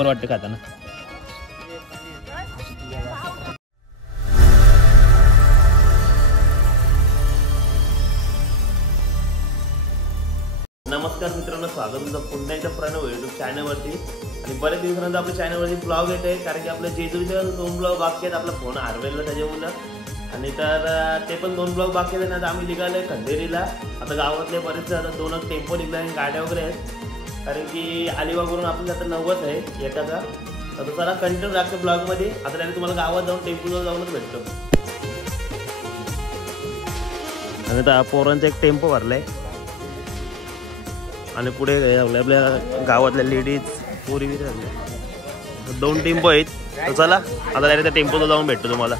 Number वाटते खाताना. नमस्कार मित्रांनो, स्वागत तुमचं पुन्हा एकदा प्रणव यूट्यूब चॅनलवरती. आणि बरेच दिवसानंतर आपल्या चॅनलवरती ब्लॉग येत आहे, कारण की आपल्या जेजुरीचे 2 ब्लॉग बाकी आहेत. आपला फोन हरवलेला त्याच्यामुळं, आणि तर ते पण 2 ब्लॉग बाकी आहेत. आता आम्ही निघालोय खंडेरीला. आता गावातले बरेचसे आता 2 टेम्पो निघले आणि गाड्या वगैरे आहेत, कारण की अलिबागवरून आपल्याला आता 90 आहे एकाचा. तर चला कंटिन्यू लागतो ब्लॉगमध्ये. आता त्याने तुम्हाला गावात जाऊन टेम्पोवर जाऊनच भेटतो. आणि आता पोरांचा एक टेम्पो भरलाय आणि पुढे आपल्या गावातल्या लेडीज पोरी बी राहिल्या. 2 टेम्पो आहेत. तर चला आता डायरेक्ट त्या टेम्पोला जाऊन भेटतो तुम्हाला.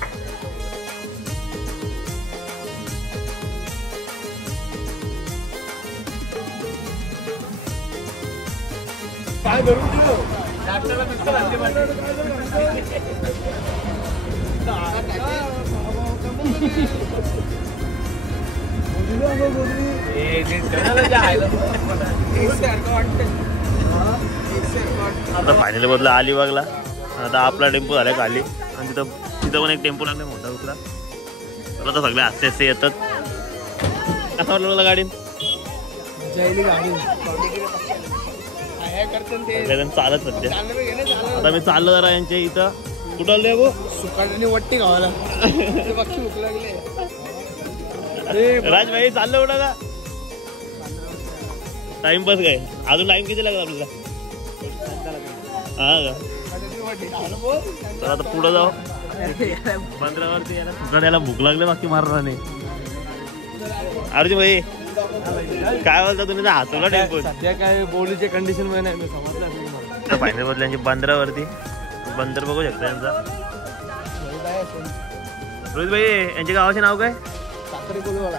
आता फायनली बदला अलिबागला. आता आपला टेम्पो झाला खाली, आणि तिथं पण एक टेम्पो लागला मोठा दुसरा. तर आता सगळे आस्ते आस्ते येतात. कसं वाटलं मला गाडी? चालत सध्या. आता मी चाललो जरा यांच्या इथं. कुठं आले गो? सुकाळी वट्टी गावाला बाकी भूक लागले. राज भाई चाललं कुठं का? टाइमपास काय? अजून टाइम किती लागला आपल्याला? हा का? तर आता पुढं जाऊ. 15वरती याला सुकाळ्याला भूक लागले, बाकी मारणार नाही. अर्जुन भाई काय बोलता तुम्ही? हसवला टेम्पो. सध्या काय बोलीचे कंडिशन मध्ये नाही समजलं. फायनल बदल्यांची 15वरती बंदर बघू शकता यांचा. रोहित भाई यांच्या गावाचे नाव काय? साखरे कोळीवाडा.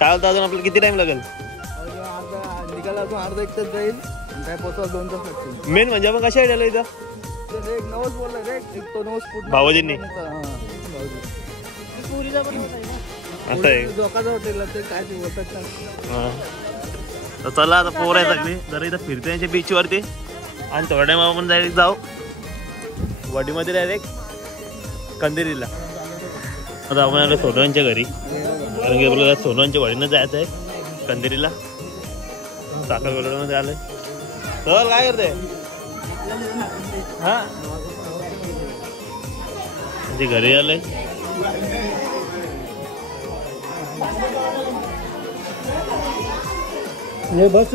काय बोलता? अजून आपल्याला किती टाइम लागेल? निघाला अजून अर्धा 1 तास जाईल. काय पोहोचवा 2 तास लागतील. मेन म्हणजे आपण कशा आलो इथं? नवस बोलला रे, तो नवस फूट भाऊजींनी. असं आहे धोकाचं हॉटेल ते काय ते बोलतात. तर चला आता पोर आहे सगळी जरा इथं फिरते यांच्या बीचवरती. आणि थोड्या टाइम आपण डायरेक्ट जाऊ वाडीमध्ये, डायरेक्ट कंदेरीला. आता आपण आलो सोनवांच्या घरी, कारण की आपल्याला सोनवांच्या वाडीनं जायचं आहे कंदेरीला. साखर गोलमध्ये आलंय. चल काय करते? हा म्हणजे घरी आलंय. बस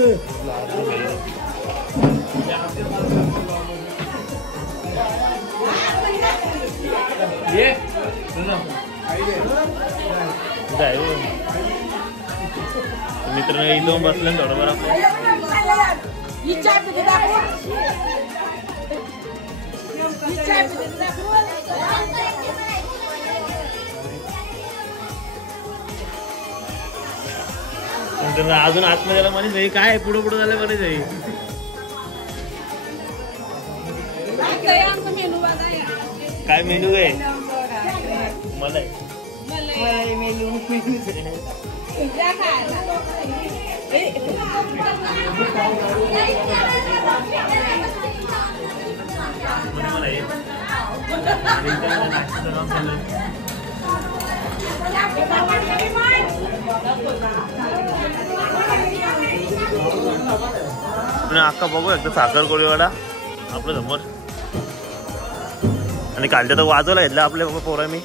मित्रांनो इथून बसलं थोडंफार अजून आतमध्ये याला म्हणे जाई. काय पुढं पुढं झालं म्हणे जाई. काय मेनू आहे? मलाई मेनू. अख्खा बघू एकदा साखर कोळीवाडा आपल्या समोर. आणि कालच्या तर वाजवला घेतलं आपल्या पोरांनी.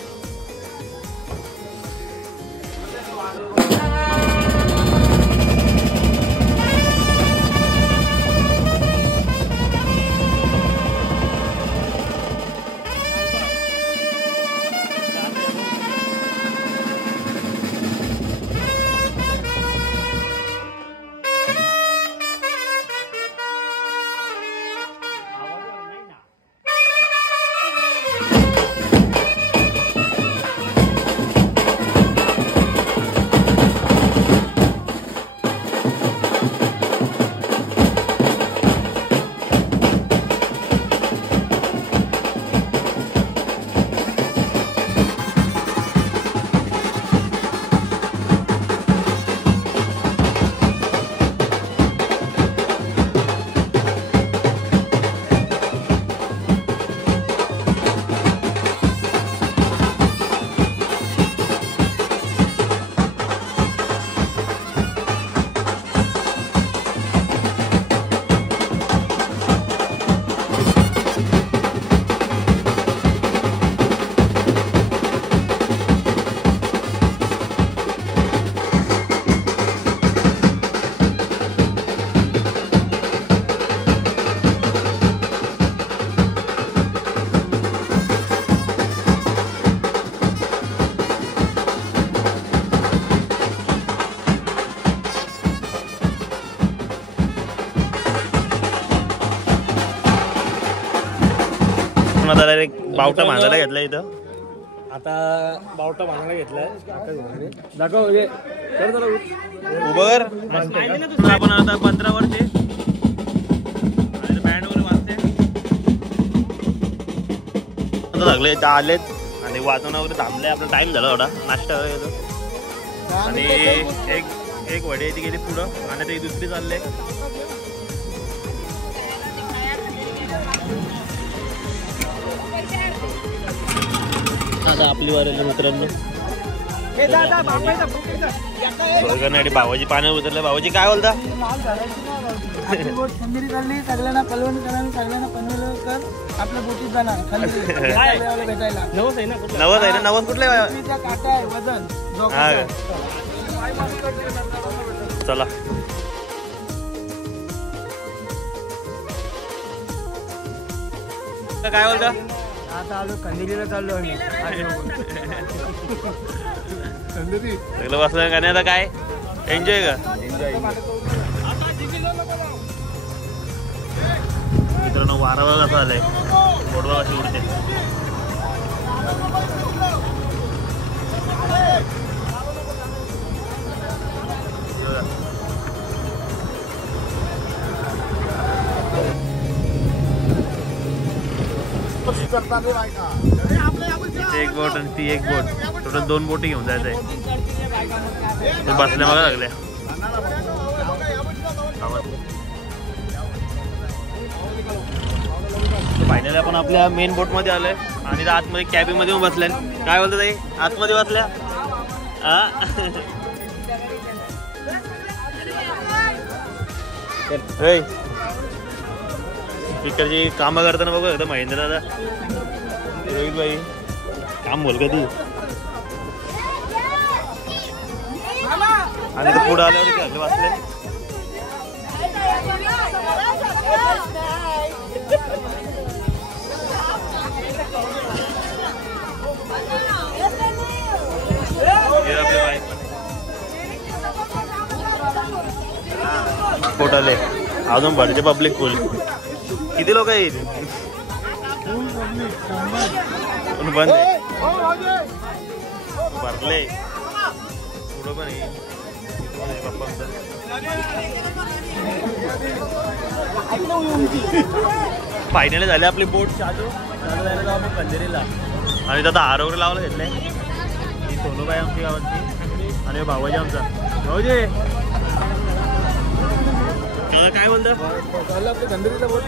दादा एक बावटा बांधायला घेतला इथं. आता बावटा बांधायला घेतलाय दाखव उभं आपण आता बंदरावरती बँड वगैरे वाजते लागले आलेत आणि वाजवणं वगैरे थांबले. आपला टाइम झाला थोडा नाश्ता वगैरे आणि एक वडी ती गेली पुढं आणि ते दुसरी चालले. आता आपली वारेल मित्रांनो करण्यासाठी भावाची पाण्यात उतरलं. भावाजी काय बोलता? खंदिरी चालली सगळ्यांना कलवण करा सगळ्यांना पनवेल कर आपल्या बोटीत जाणार भेटायला. नवस आहे ना? नवस कुठले काटा आहे वजन चला काय बोलता? आता आलो खंदिरीला चाललो आम्ही सगळं बसलं का नाही? आता काय एन्जॉय का? मित्रांनो वारा बघा कसं आलंय. बोडवा कशी उडते. एक बोट आणि ती एक बोट टोटल 2 बोटी घेऊन जायचंय. बसल्या बघा लागल्या. फायनली आपण आपल्या मेन बोट मध्ये आलोय आणि आतमध्ये कॅबिन मध्ये बसल्या. काय बोलतो ताई? आतमध्ये बसल्या. तिकडची कामं करताना बघू एकदम महेंद्र दादा रोहित भाई काम बोल का तू. आणि तो पुढे आल्यावर घरले बसले. पोट आले अजून भरचे पब्लिक फुल. किती लोक आहेत? बंद भरले पुढं पण फायनली झाले आपली बोट चालू. जायला जाऊ आपण खंदेरीला आणि आता आरोग्य लावायला घेतलंय. ही सोनूबाई आमची गावाची आणि भाऊजी आमचा. भाऊजी काय बोलतो? खंदेरीला बोट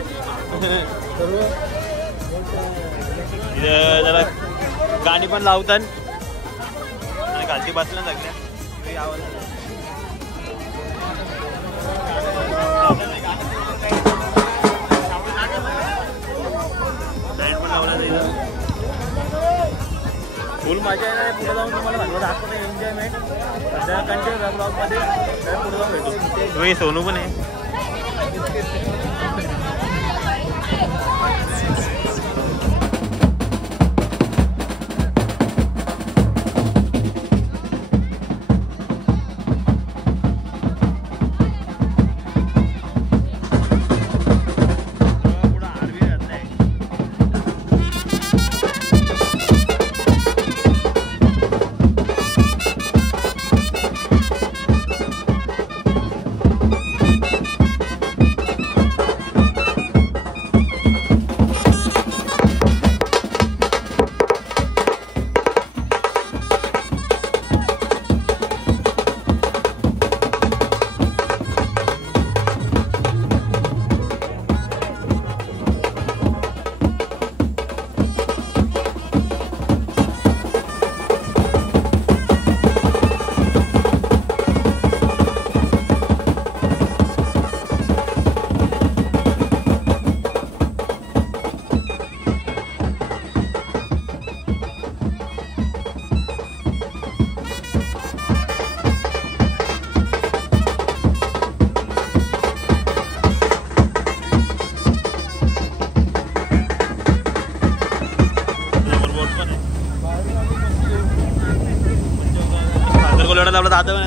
जरा गाणी पण लावतात आणि खालती बसल्या सगळ्या. लाईट पण लावला जाईल. फुल मजा आहे. पुढे जाऊन तुम्हाला सांगतो दाखवतो एन्जॉयमेंट. सध्या कंटिन्यू ब्लॉगमध्ये पुढे जाऊन भेटू. तुम्ही सोनू पण आहे.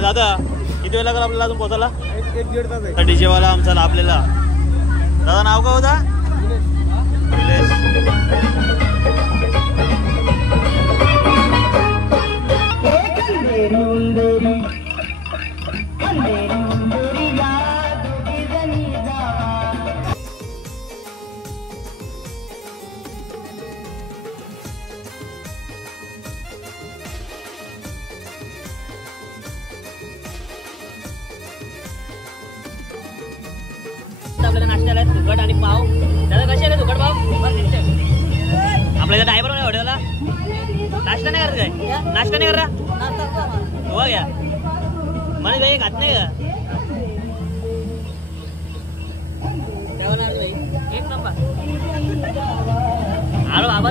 दादा किती वेळ लागला आपल्याला अजून पोहोचायला? 1-1.5 तास. डीजे वाला आमचा आपल्याला. दादा नाव काय होता? आपल्याला नाश्त्याला आहेत तुकट आणि पाव. दादा कसे आले तुकट पाव? आपल्याला ड्रायव्हर नाही हॉटेलला नाश्ता नाही करत काय? नाश्ता नाही करा हो घ्या मला काही खात नाही का? एक नंबर. अरे बाबा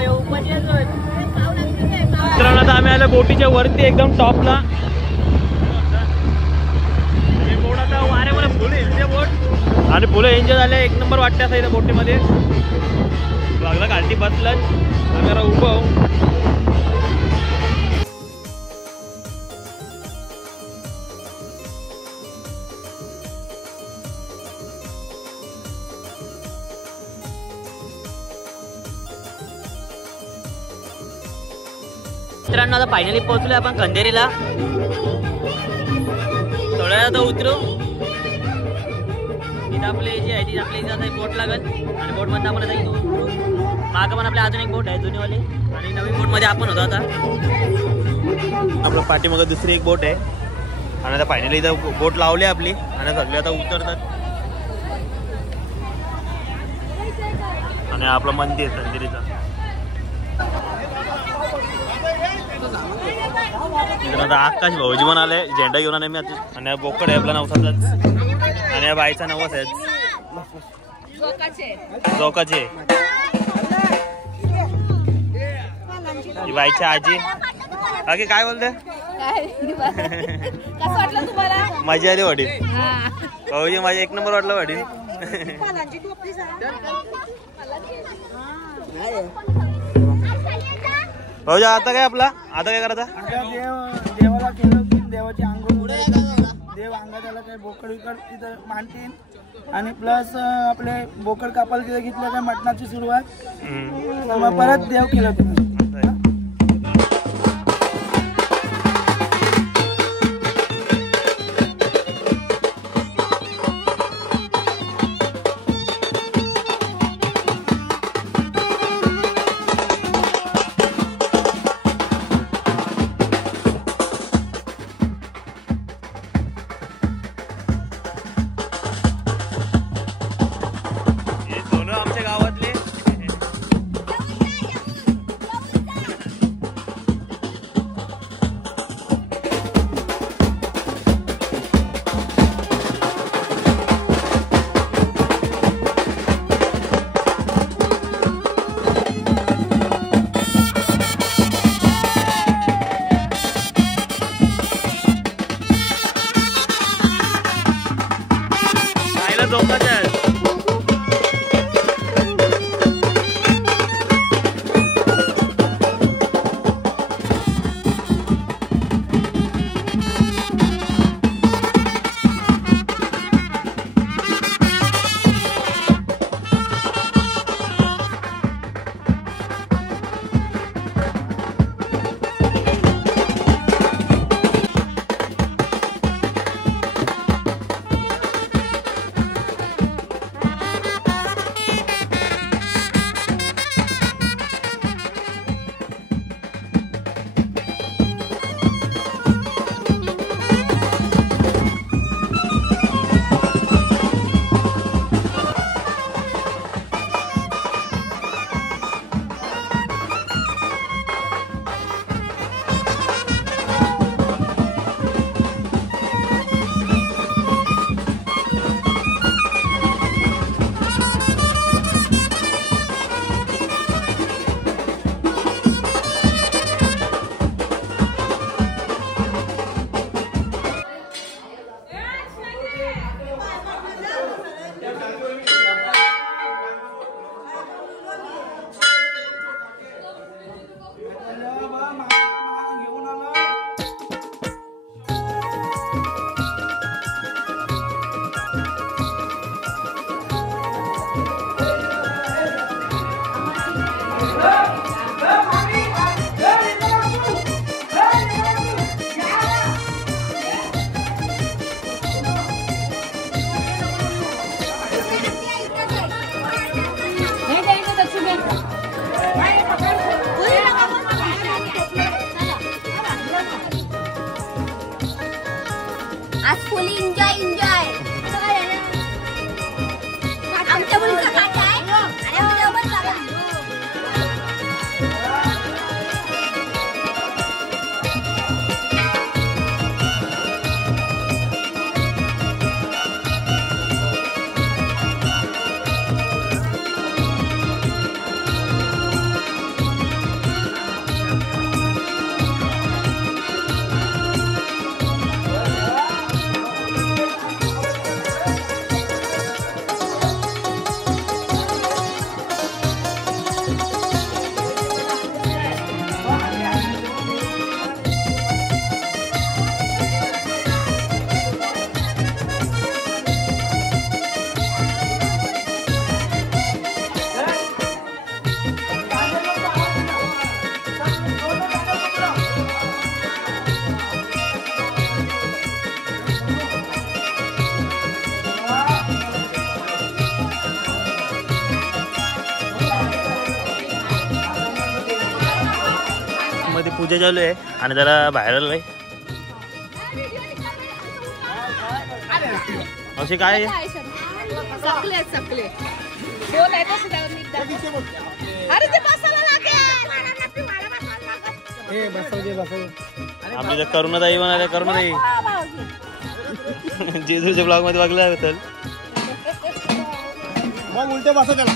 मित्रांनो आता आम्ही आलो बोटीच्या वरती एकदम टॉपला. बोट आता वाऱ्यामध्ये फुल एन्जॉय बोट आणि फुलं एन्जॉय झाले. एक नंबर वाटते असं इथं बोटीमध्ये. लागला घालती बसलं आम्ही जरा उभं आहो. मित्रांनो आता फायनली पोहोचलोय आपण खंदेरीला. थोड्या आता उतरू. इथं आपले जे आहे ती आपल्या इथं आता बोट लागल आणि बोटमध्ये आपण आता इथं मागं पण आपल्या अजून एक बोट आहे जुनीवाली आणि नवीन बोटमध्ये आपण होतो आता. आपल्या पाठीमागं दुसरी एक बोट आहे आणि आता फायनली इथं बोट लावली आपली आणि सगळे आता उतरतात. आणि आपलं मंदिर खंदेरीचं. आता आकाश भाऊजी पण आले झेंडा घेऊन आले मी आता. आणि बोकड आहे आपला नवसाचाच आणि या बाईचा नवस आहे जोकाचे. ही बाईची आजी. बाकी काय बोलते? मजा आली वडील. भाऊजी माझ्या एक नंबर वाटलं वडील. भाऊजी आता काय आपला आता काय करायचं? देवाला केलं की देवाची आंघोळ देव अंगाला काही बोकड विकड तिथं मानतील आणि प्लस आपले बोकड कापायला तिथे घेतलं काय मटणाची सुरुवात. मग परत देव केलं तिथं. मध्ये पूजा चालू आहे आणि जरा बाहेर आलोय. असे काय सकले सकले बोलायचं सुद्धा नीट अरे ते बसायला आपली करुणाताई म्हणाले करुणाताई जेजूच्या ब्लॉग मध्ये बघला होतं मग उलटे बसा त्याला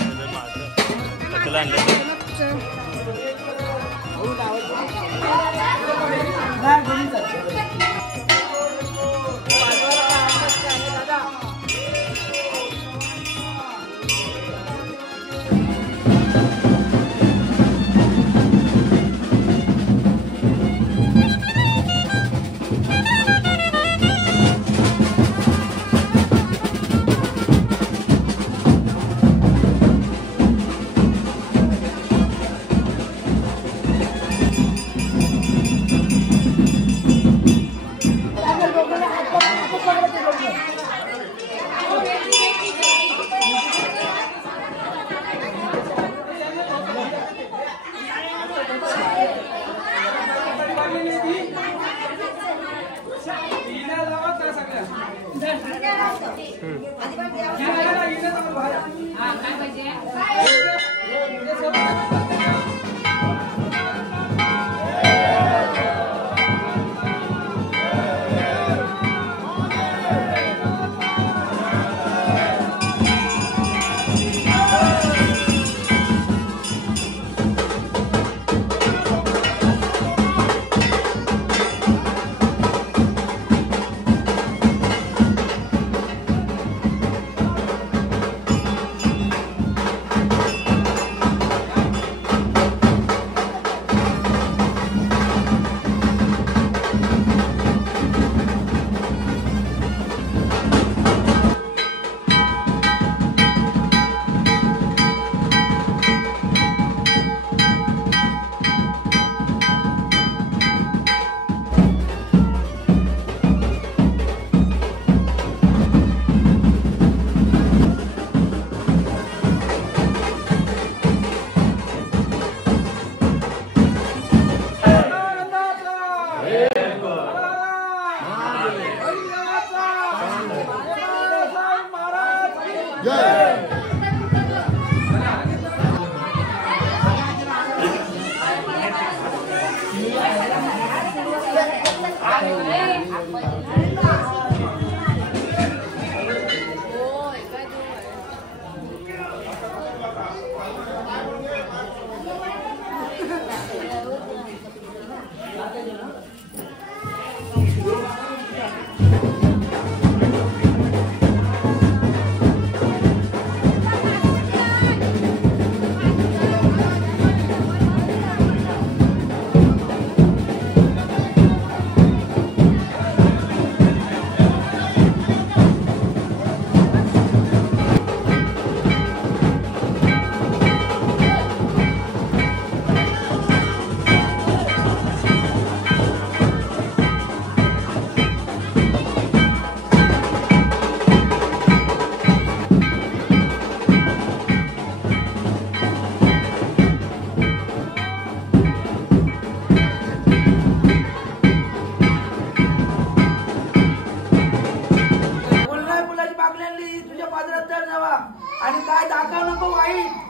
आणि काय दाखव नको वाईट.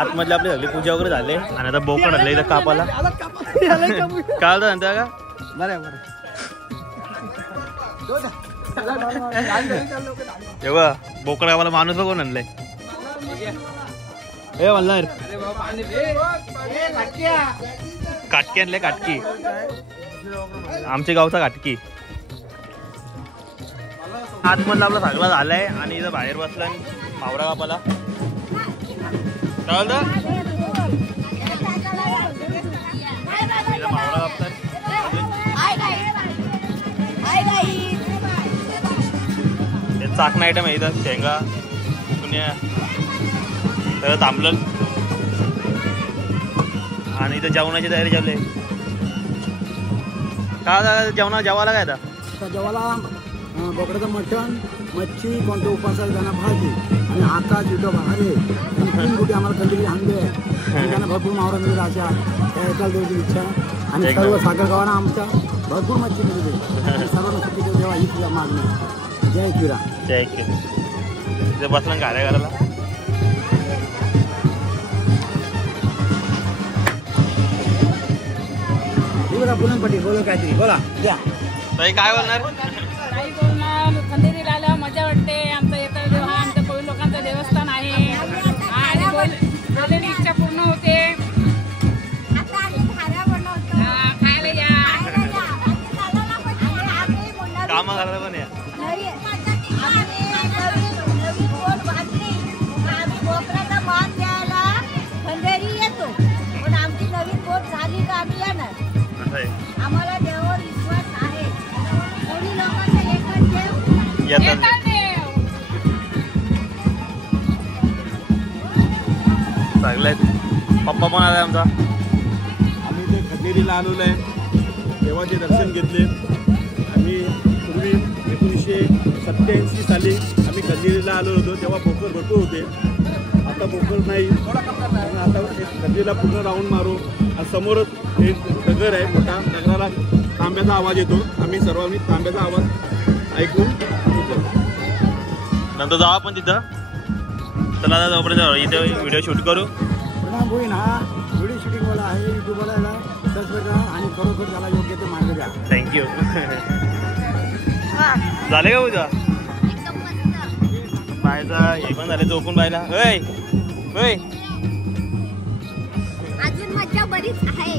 आतमधले आपली सगळी पूजा वगैरे झाले आणि आता बोकड आणलं इथं कापाला. काय होतं म्हणता का तेव्हा बोकड कापाला माणूस कोण आणलंय हे मल्हार काटकी आणले काटकी आमच्या गावचा काटकी. आतमधला आपला सगळा झालाय आणि इथं बाहेर बसलाय मावरा कापाला. काय मावळा कापतात चाकणा आयटम आहे इथं शेंगा फुकण्या सगळं थांबलं आणि इथं जेवणाची तयारी चालू आहे. काय जेवायला काय आता जेवायला बोकडाचं मटण मच्छी कोणतं उपासाला त्यांना भाजी आणि आकाश इथं भारे आणि 3 गुटी आम्हाला कंटिन्यू आणले त्यांना भरपूर मावरा मिळेल अशा त्या एकाच दिवशी इच्छा आणि सर्व साखर गावांना आमच्या भरपूर मच्छी मिळते. सर्वांना सुट्टी देवा ही तुला मागणी. जय किरा जय किरा बसला गाड्या घराला. पुनमपट्टी बोलो काहीतरी बोला द्या ताई काय बोलणार. काही बोलणार खंडेरीला आल्यावर मजा वाटते. आमचा येता देव हा आमच्या कोळी लोकांचं देवस्थान आहे आणि बोललेली इच्छा पूर्ण होते. खायला या कामं करायला पण या. बोकडाचा मान द्यायला खंडेरी येतो पण आमची नवीन बोट झाली का आम्ही येणार. आम्हाला देवावर विश्वास आहे. कोणी लोकांचा एकच देव येतात चांगलं पप्पा पण आलाय आमचा. आम्ही ते खंडेरीला आलेलो आहे देवाचे दर्शन घेतले. आम्ही पूर्वी 1987 साली आम्ही खंडेरीला आलो होतो तेव्हा बोकड भरपूर होते. आता बोकड नाही. आता खंडेरीला पूर्ण राऊंड मारू. समोरच एक नगर आहे मोठा नगराला तांब्याचा आवाज येतो. आम्ही सर्वांनी तांब्याचा आवाज ऐकून नंतर जाऊ आपण तिथं. चला आता जाऊपर्यंत इथे व्हिडिओ शूट करू. प्रणाम होईन हा व्हिडिओ शूटिंगवाला आहे युट्यूबला सबस्क्राईब करा आणि खरोखर त्याला योग्य ते मार्ग द्या. थँक्यू. झाले का उद्या पाहायचा हे पण झाले चोकून पाहिला. अजून मजा बरीच आहे.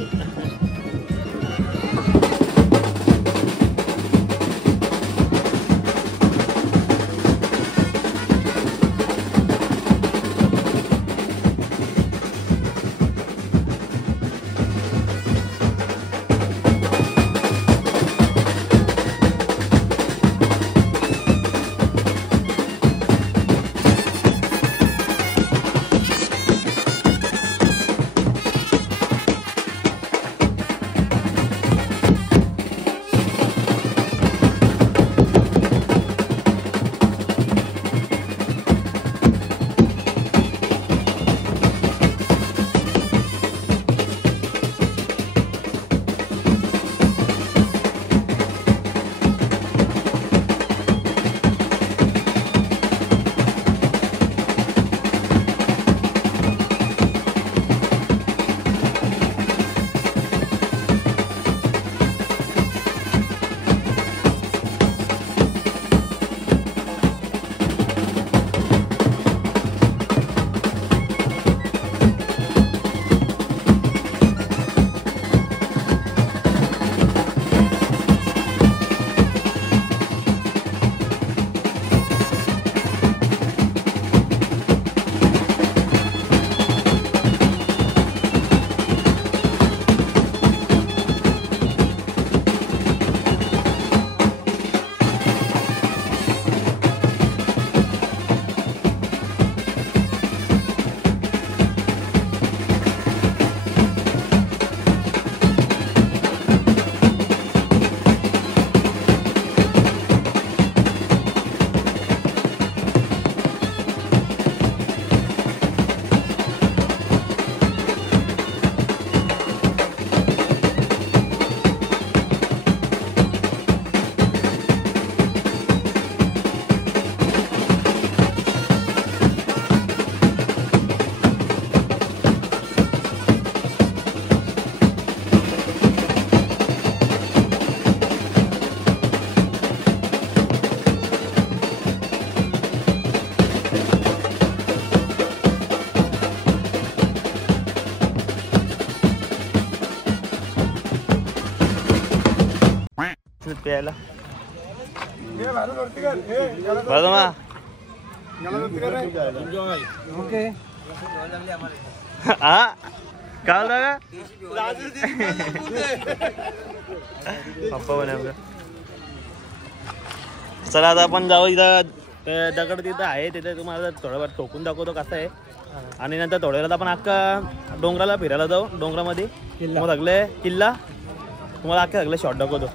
प्यायला बरं मा ओके हा काय बोलता पप्पा पण आमचं. चला आता आपण जाऊ इथं दगड तिथं आहे तिथे तुम्हाला थोडंफार ठोकून दाखवतो कसं आहे आणि नंतर थोड्या वेळात आपण अख्खा डोंगराला फिरायला जाऊ डोंगरामध्ये मग सगळे किल्ला तुम्हाला अख्खे सगळे शॉट दाखवतो.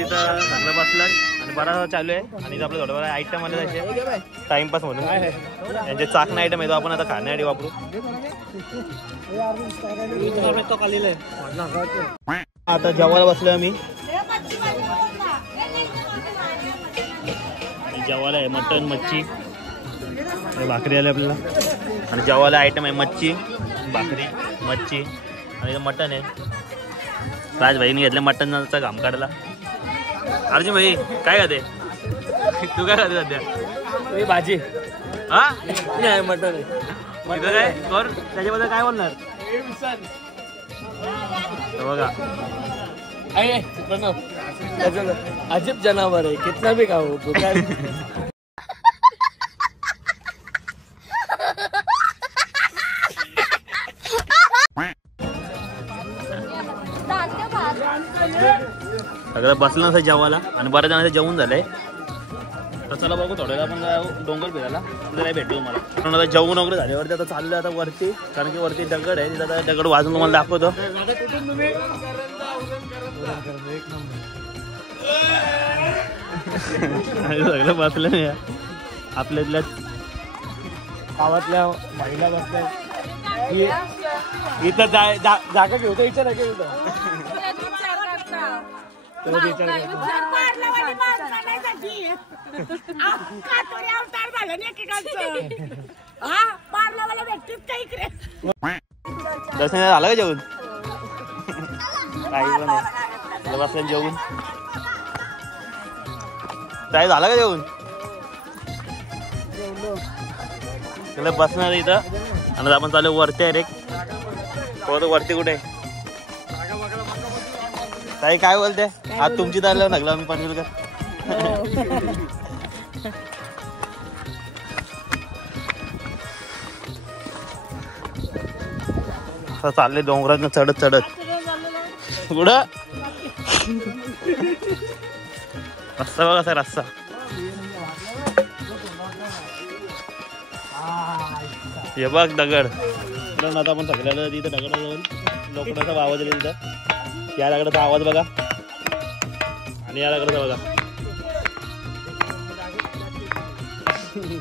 इथं सगळं बसलं आणि बराच चालू आहे आणि इथं आपलं थोडं आयटम आले तसे टाइमपास म्हणून यांचे चाकणं आयटम येतो आपण आता खाण्यासाठी वापरू. आता जेवायला बसलोय आम्ही आणि जेवायला आहे मटन मच्छी भाकरी आली आपल्याला आणि जेवायला आयटम आहे मच्छी भाकरी मच्छी आणि मटन आहे. राज भाईने घेतलं मटनचा घाम काढला. अर्जुन भाई काय खाते तू काय खाते सध्या भाजी हा मटन इथं काय कर त्याच्याबद्दल काय बोलणार बघा अजीब जनावर आहे कितना भी खाओ सगळं बसलं नसं जेवायला आणि बऱ्याच जणांचं जेवण झालंय. तर चला बघू थोड्या आपण डोंगर फिरायला काय भेटू तुम्हाला. आता जेवण वगैरे झाल्यावरती आता चाललं आता वरती कारण की वरती दगड आहे तिथं आता दगड वाजून तुम्हाला दाखवतो. सगळं बसलं नाही आपल्यातल्या गावातल्या महिला बसल्या इथं जागा घेऊन विचार आहे दर्शन झालं का जेवण काही पण नाही बसल्या जेवून काय झालं का जेवण त्याला बसणार इथं आणि आपण चालू वरती आहे रे वरती कुठे ताई काय बोलते आज तुमची तर लागलं आम्ही पनवेलकर चालले डोंगरात चढत चढत कुठं रस्ता बघा सर रस्ता हे बघ दगड आता आपण सगळ्याला तिथं दगड जाऊन लोकडाचा आवाज येईल तिथं या दगडाचा आवाज बघा आणि या दगडाचा बघा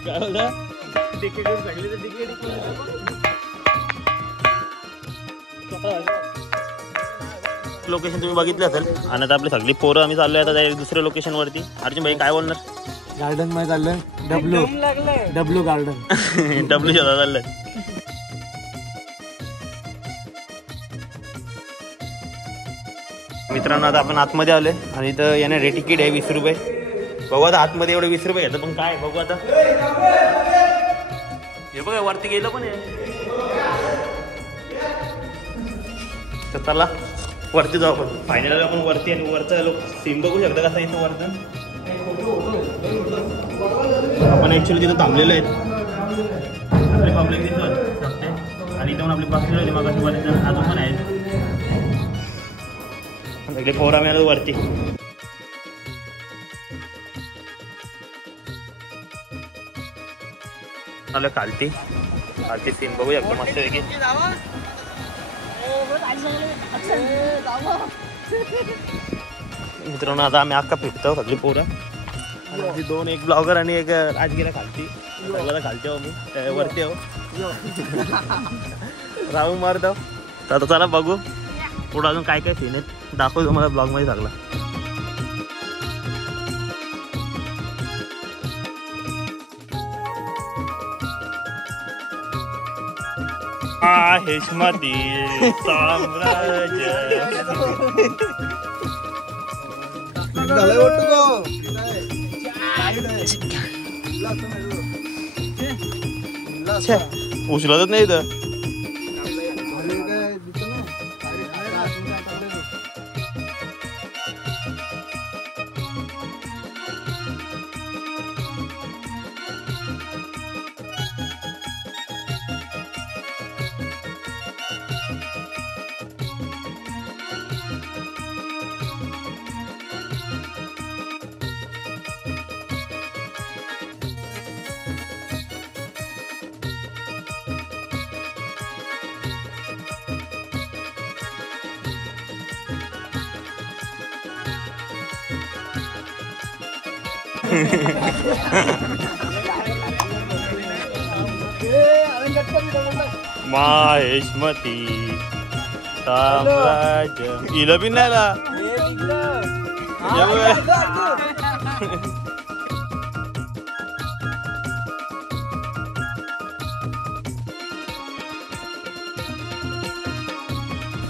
काय बोलता लोकेशन तुम्ही बघितलं असेल आणि आता आपली सगळी पोरं आम्ही चाललोय आता दुसऱ्या लोकेशन वरती. अर्जुन भाई काय बोलणार गार्डन मध्ये चाललंय डब्ल्यू गार्डन डब्ल्यू शोधा चाललंय. मित्रांनो आता आपण आतमध्ये आलोय आणि इथं येणारे तिकीट आहे 20 रुपये. बघू आता आतमध्ये एवढे 20 रुपये घेतं पण काय बघू आता. हे बघा वरती गेलं पण तर चला वरती जाऊ आपण फायनल आपण वरती आणि वरचं लोक सीन बघू शकता कसं इथं वरतं आपण ऍक्च्युली तिथं थांबलेलो आहेत आपली पब्लिक दिसत शकते आणि इथं आपली बसलेली होती मग अशी बरेच जण अजून पण आहेत सगळे पोरं आम्ही आलो वरती. आलं खालती सीन बघू शकतो मस्त पैकी. मित्रांनो आता आम्ही अख्खा फिरतो सगळी पोरं आणि दोन एक ब्लॉगर आणि एक राजगिरा खालती सगळ्याला खालती आहो मी वरती आहो राहू मारतो. तर आता चला बघू पुढं अजून काय काय सीन आहेत दाखवतो तुम्हाला ब्लॉगमध्ये सगळा. हेशमती साम्राज्य झालं वाटतं उचलतच नाही इथं. माहेशमती साम्राज्य इलं बी नाही ला.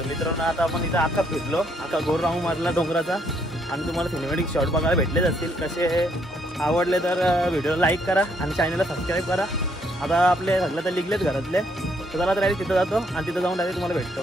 मित्रांनो आता आपण इथं आखा फिरलो, आखा गोर राहू मारला डोंगराचा आणि तुम्हाला सिनेमॅटिक शॉट बघायला भेटलेच असतील. कसे आवडले तर व्हिडिओ लाईक करा आणि चॅनलला सबस्क्राईब करा. आता आपले सगळं तर लिगलेच घरातले, तर चला तर तिथं जातो आणि तिथं जाऊन डायरेक्ट तुम्हाला भेटतो.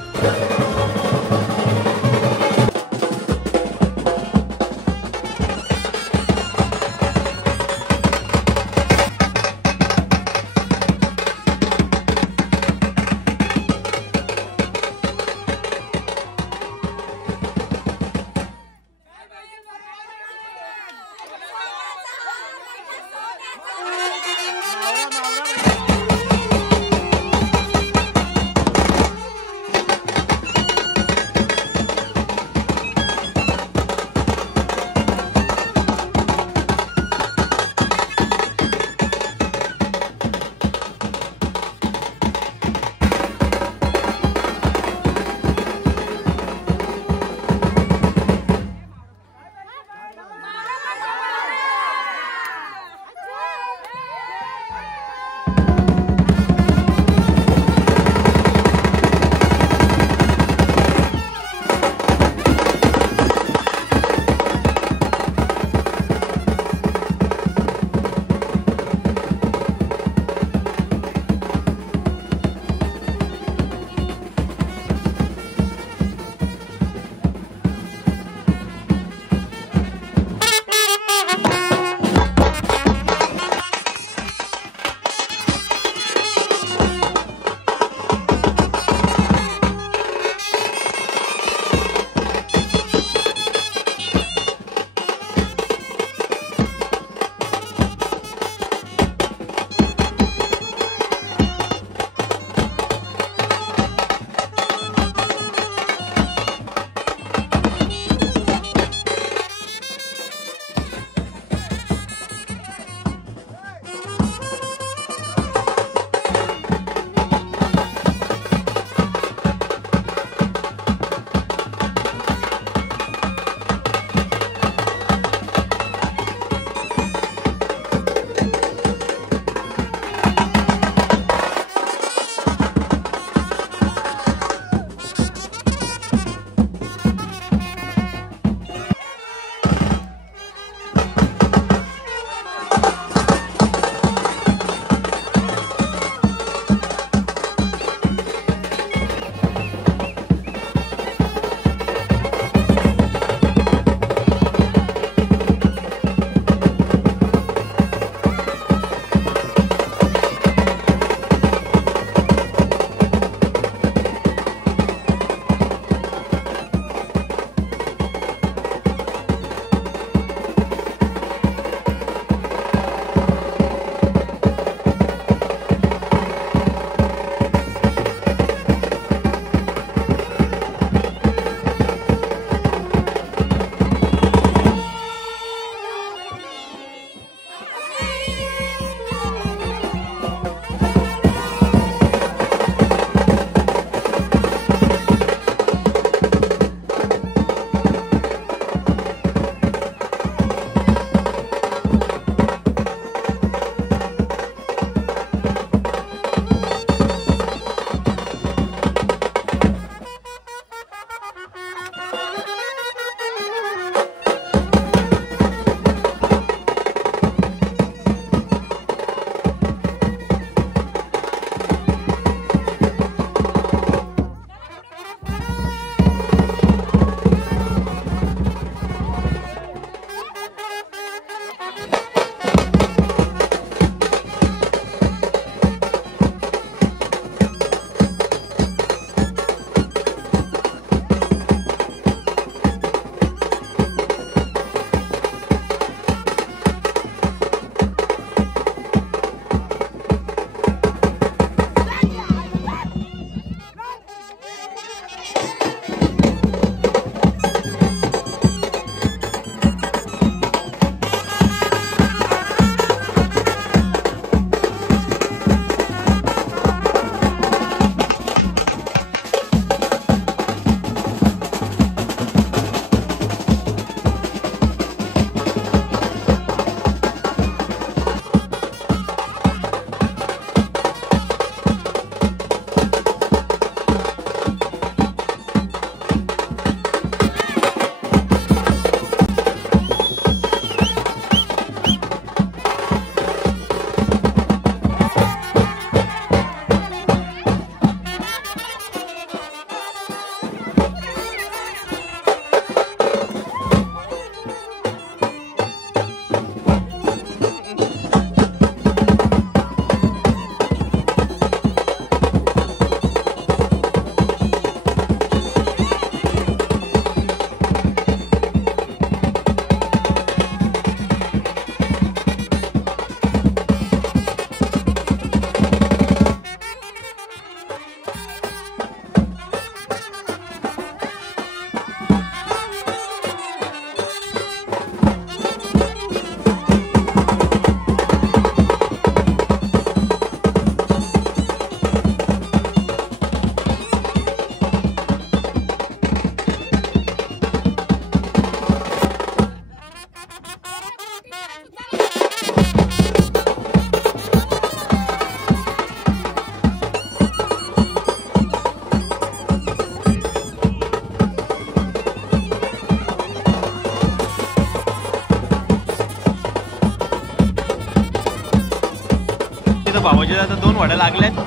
तर भावाचे आता 2 वड्या लागल्यात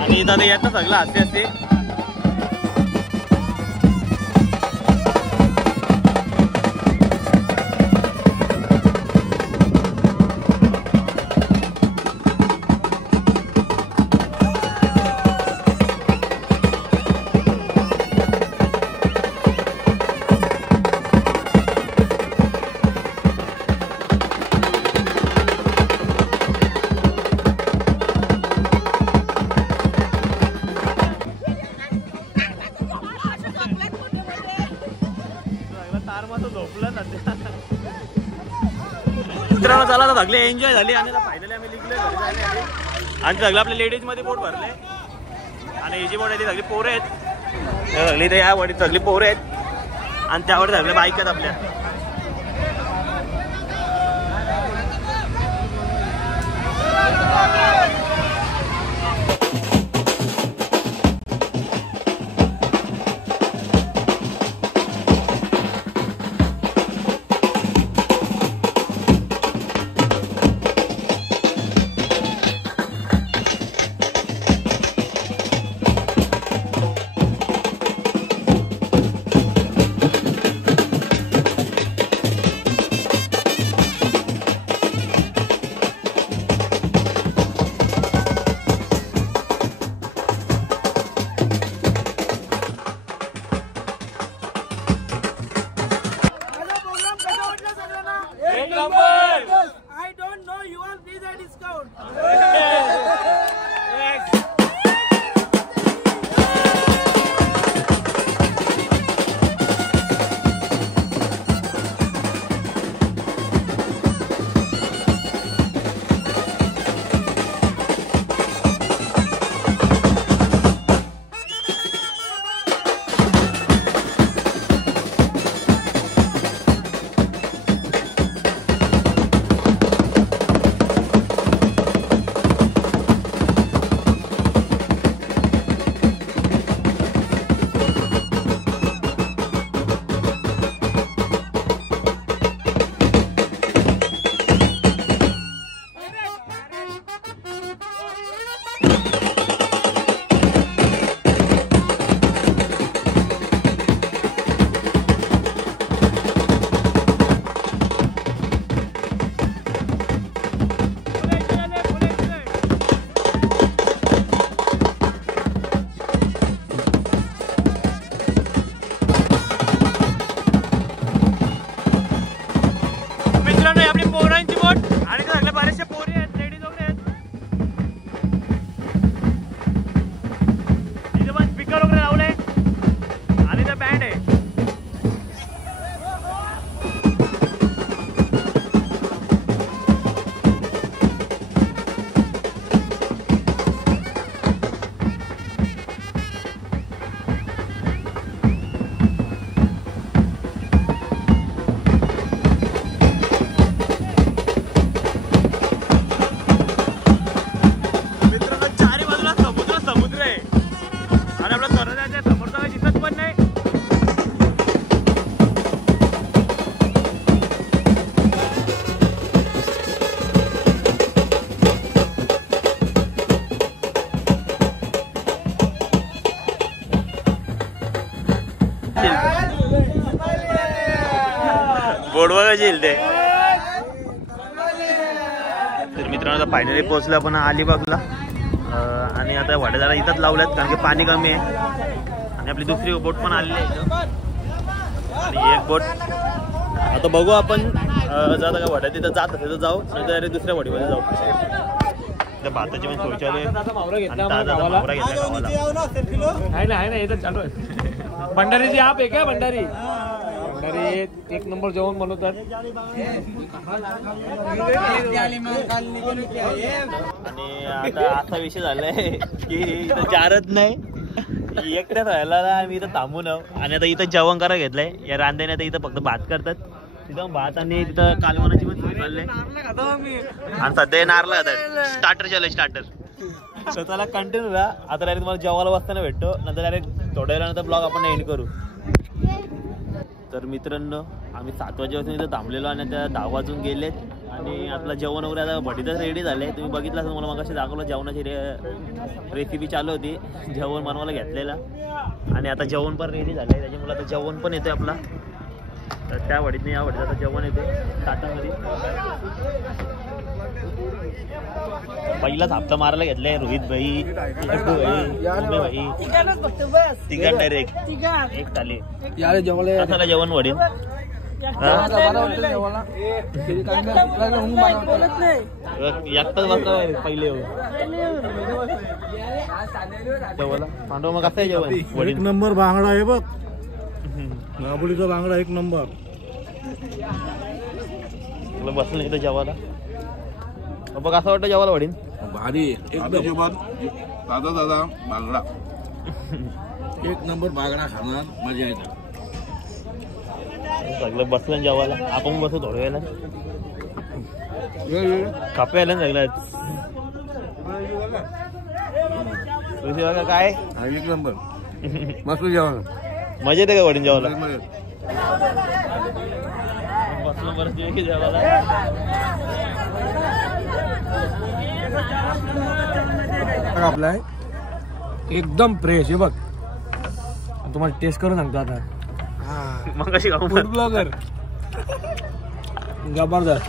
आणि इथं आता येतं सगळं असे असते. मित्रांनो चला तर सगळे एन्जॉय झाली आणि फायनली आम्ही निघले घरी जायला आणि सगळं आपल्या लेडीज मध्ये बोट भरले आणि ही जी बोट आहे ती सगळी पोरं आहेत सगळी ते या वडीत सगळी पोरं आहेत आणि त्यावर सगळे बाईक आहेत आपल्या. I don't know your visa discount. Bodwa येईल ते. तर मित्रांनो फायनली पोहोचलो आपण अलिबागला आणि आता वाटेदारा इथंच लावल्यात कारण की पाणी कमी आहे आणि आपली दुसरी बोट पण आलेली आहे आणि एक बोट आता बघू आपण जाता का वाट्या तिथं जात असेल तर जाऊ नाही तर दुसऱ्या वाडीमध्ये जाऊ. त्या भाताची पण सोय चालू आहे आणि ताजा मावरा घेतला गावाला. आहे ना इथं चालू आहे. भंडारीची आप आहे का भंडारी एक नंबर जेवण बनवतात. आणि आता असा विषय झालाय की इथं जारत नाही एकट्याच राहायला आम्ही इथं थांबून आहो आणि आता इथं जेवण करा घेतलंय या रांध्याने. आता इथं फक्त भात करतात तिथं भात आणि तिथं कालवणाची पण सोय चाललंय आणि सध्या नारला जातात. स्टार्टर चालू स्टार्टर स्वतःला कंटिन्यू राहा. आता डायरेक्ट तुम्हाला जेवायला वाजताना भेटतो नंतर डायरेक्ट थोड्या वेळानंतर ब्लॉग आपण एंड करू. तर मित्रांनो आम्ही 7 वाजेपासून इथं थांबलेलो आणि त्या 10 वाजून गेलेत आणि आपलं जेवण वगैरे आता भटीतच रेडी झाले. तुम्ही बघितलं असेल, मला मगाशी दाखवलं जेवणाची रेसिपी चालू होती, जेवण बनवायला घेतलेलं आणि आता जेवण पण रेडी झालं आहे. त्याच्यामुळे आता जेवण पण येते आपला. तर त्या वडीतने या वडीत आता जेवण येते ताटामध्ये. पहिलाच हप्ता मारायला घेतलाय रोहित भाई, भाई तिघात डायरेक्ट एक थाली. कसाला जेवण वडील एकटाच बसला पहिले जेवला पांडव. मग कसं आहे जेवण? एक नंबर बांगडा आहे बघ, नाबोलीचा बांगडा एक नंबर. बसलं इथं जेवायला. बघ असं वाटतं जेवायला वडील भारी एकदम जेवण. दादा बांगडा एक नंबर बांगडा खाणार, मजा येते. सगळं बसलं जेवायला. आपण बसू थोड्या वेळेला कापे आल्या सगळ्यात. काय एक नंबर मस्त जेवण, मजा येते का वडील जेवायला? बसलं बरं जेवायला. आपला एकदम फ्रेश आहे बघ. तुम्हाला टेस्ट करून सांगतो आता. मग कशी खाऊ फूड ब्लॉगर जबरदस्त.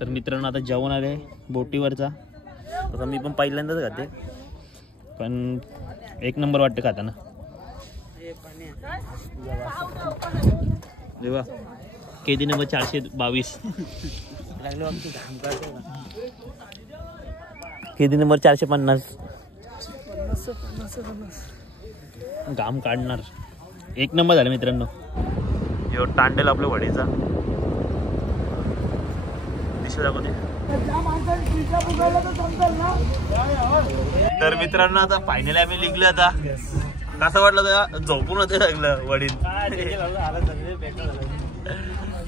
तर मित्रांनो आता जेवण आले बोटीवरचा. तसं मी पण पहिल्यांदाच खाते, पण एक नंबर वाटतं खाताना. देवा केदी नंबर 422, केदी नंबर 450. घाम काढणार. एक नंबर झालं मित्रांनो. यो तांडेल आपल्या वडीचा दिशा दाखवते. तर मित्रांनो आता फायनली आम्ही निघलो. आता कसं वाटलं तर झोपून होते सगळं वडील.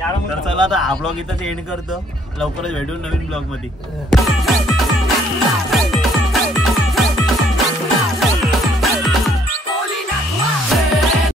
तर चला आता हा ब्लॉग इथं एंड करतो. लवकरच भेटू नवीन ब्लॉग मध्ये.